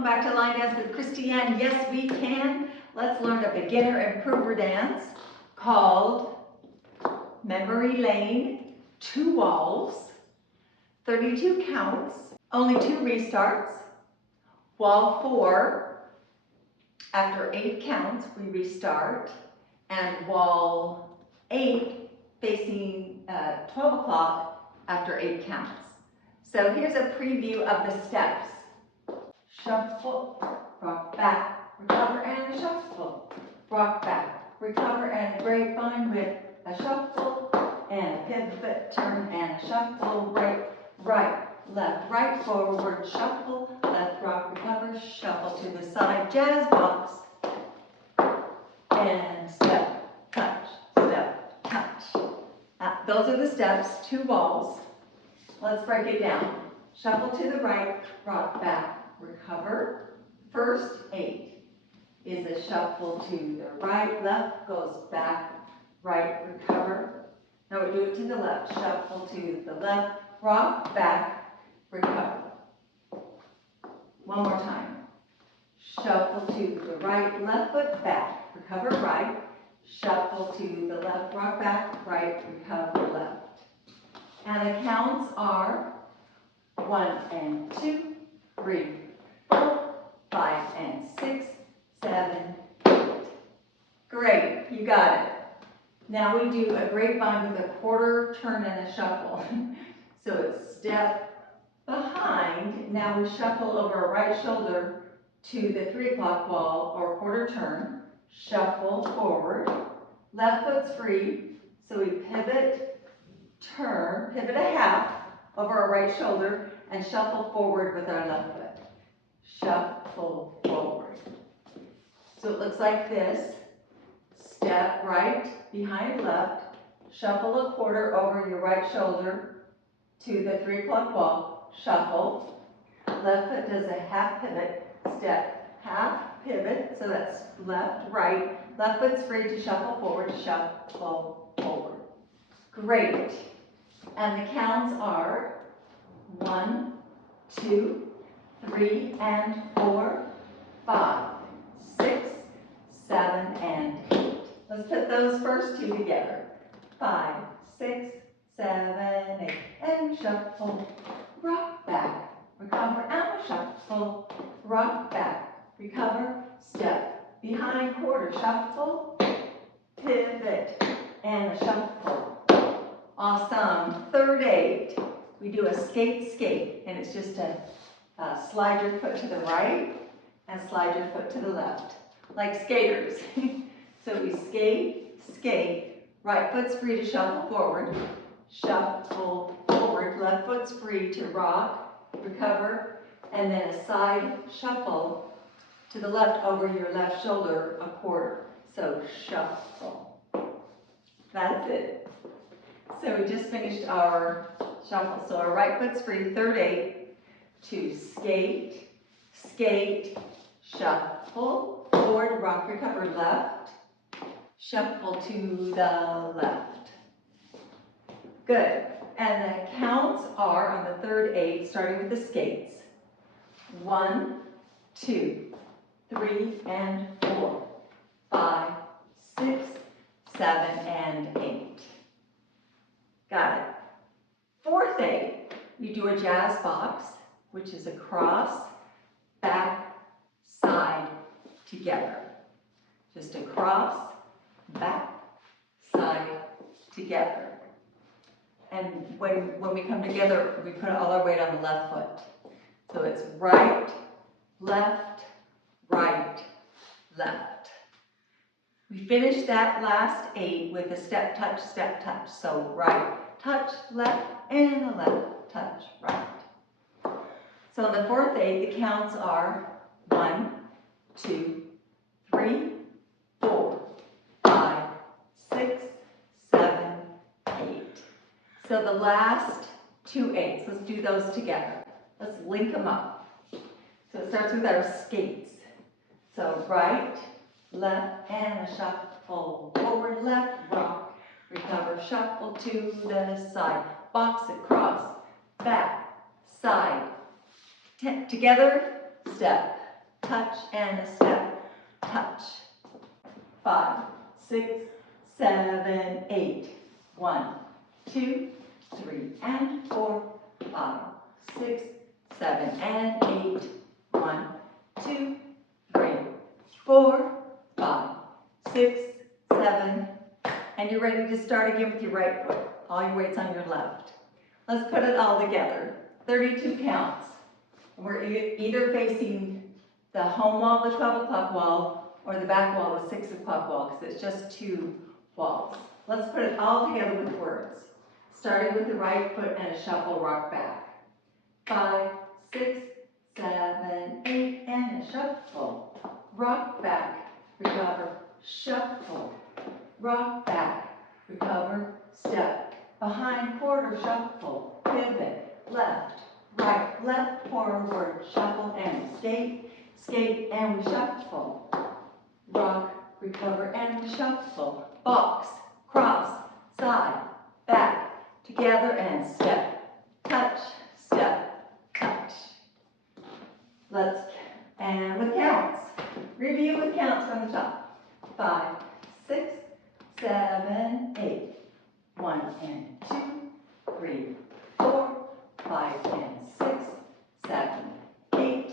welcome back to Line Dance with Christiane. Yes, we can. Let's learn a beginner improver dance called Memory Lane, 2 walls, 32 counts, only 2 restarts. Wall 4, after 8 counts, we restart, and wall 8 facing 12 o'clock after 8 counts. So here's a preview of the steps. Shuffle, rock back, recover and shuffle, rock back, recover and a grapevine with a shuffle and a pivot, turn and a shuffle, right, left, right, forward, shuffle, left, rock, recover, shuffle to the side, jazz box, and step, touch, step, touch. Those are the steps, 2 walls. Let's break it down. Shuffle to the right, rock back, recover. First 8 is a shuffle to the right, left goes back, right, recover. Now we do it to the left, shuffle to the left, rock, back, recover. One more time. Shuffle to the right, left foot back, recover right, shuffle to the left, rock back, right, recover left. And the counts are 1 and 2, 3, 4, 5 and 6, 7, 8. Great, you got it. Now we do a grapevine with a quarter, turn, and a shuffle. So it's step behind. Now we shuffle over our right shoulder to the 3 o'clock wall or quarter turn. Shuffle forward. Left foot's free. So we pivot, turn, pivot a half over our right shoulder and shuffle forward with our left foot. Shuffle forward. So it looks like this. Step right, behind left, shuffle a quarter over your right shoulder to the 3 o'clock wall, shuffle. Left foot does a half pivot, step, half pivot, so that's left, right. Left foot's free to shuffle forward, shuffle forward. Great. And the counts are 1, 2, 3, and 4, 5, 6, 7, and 8. Let's put those first 2 together. 5, 6, 7, 8, and shuffle, rock back, recover, and shuffle, rock back, recover, step, behind quarter, shuffle, pivot, and a shuffle. Awesome. Third 8, we do a skate, skate, and it's just a slide your foot to the right and slide your foot to the left, like skaters. So we skate, skate, right foot's free to shuffle forward, shuffle forward, left foot's free to rock, recover, and then a side shuffle to the left over your left shoulder a quarter. So shuffle. That's it. So we just finished our shuffle. So our right foot's free, third 8, to skate, skate, shuffle, forward, rock, recover, left, shuffle to the left. Good. And the counts are on the third 8, starting with the skates. 1, 2, 3, and 4, 5, 6, 7, and 8. Got it. Fourth 8, you do a jazz box, which is across, back, side, together. Just across, back, side, together. And when we come together, we put all our weight on the left foot. So it's right, left, right, left. We finish that last 8 with a step, touch, step, touch. So right, touch, left, and a left, touch, right. So on the fourth 8, the counts are 1, 2, 3, 4, 5, 6, 7, 8. So the last 2 8s, let's do those together. Let's link them up. So it starts with our skates. So right, left, and a shuffle. Forward, left, rock, recover, shuffle to the side. Box across, back, side. Together, step, touch, and a step, touch. 5, 6, 7, 8. 1, 2, 3, and 4, 5, 6, 7, and 8. 1, 2, 3, 4, 5, 6, 7, and you're ready to start again with your right foot. All your weight's on your left. Let's put it all together. 32 counts. We're either facing the home wall, the 12 o'clock wall, or the back wall, the 6 o'clock wall, because it's just 2 walls. Let's put it all together with words. Starting with the right foot and a shuffle, rock back. 5, 6, 7, 8, and a shuffle. Rock back, recover, shuffle. Rock back, recover, step. Behind, quarter, shuffle, pivot, left, right, left, forward, shuffle, and skate, skate, and we shuffle. Rock, recover, and we shuffle. Box, cross, side, back, together, and step, touch, step, touch. And with counts. Review with counts from the top. 5, 6, 7, 8. 1 and 2, 3, 4, 5 and 6, 7, 8.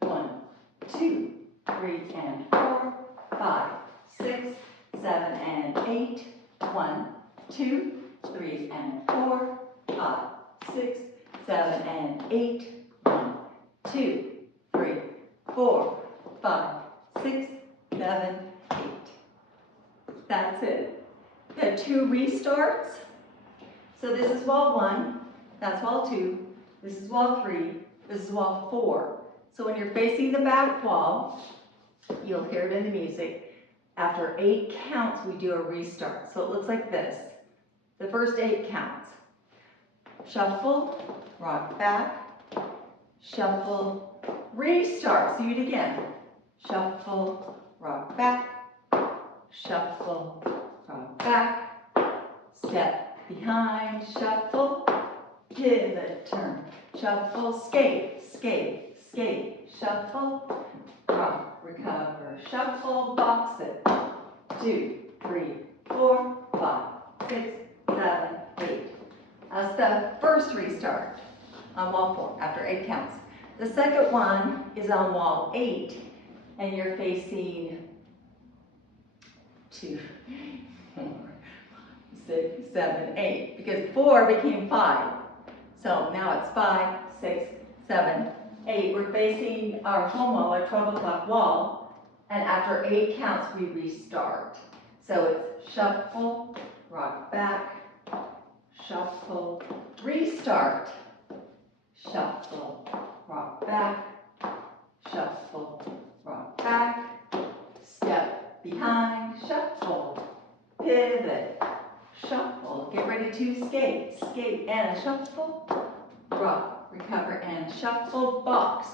1, 2, 3 and 4, 5, 6, 7 and 8. 1, 2, 3 and 4, 5, 6, 7 and 8. 1, 2, 3, 4, 5, 6, 7, 8. That's it. The 2 restarts. So this is wall 1, that's wall 2, this is wall 3, this is wall 4. So when you're facing the back wall, you'll hear it in the music. After 8 counts, we do a restart. So it looks like this. The first 8 counts. Shuffle, rock back, shuffle, restart. See it again. Shuffle, rock back, shuffle, rock back, step behind, shuffle, pivot, turn, shuffle, skate, skate, skate, shuffle, rock, recover, shuffle, box it. 2, 3, 4, 5, 6, 7, 8. That's the first restart on wall 4 after 8 counts. The second one is on wall 8, and you're facing 2, 4, 6, 7, 8, because 4 became 5. So now it's 5, 6, 7, 8. We're facing our home wall, our 12 o'clock wall, and after 8 counts, we restart. So it's shuffle, rock back, shuffle, restart, shuffle, rock back, shuffle, rock back, step behind, shuffle, pivot, shuffle, get ready to skate, skate and shuffle, rock, recover and shuffle, box,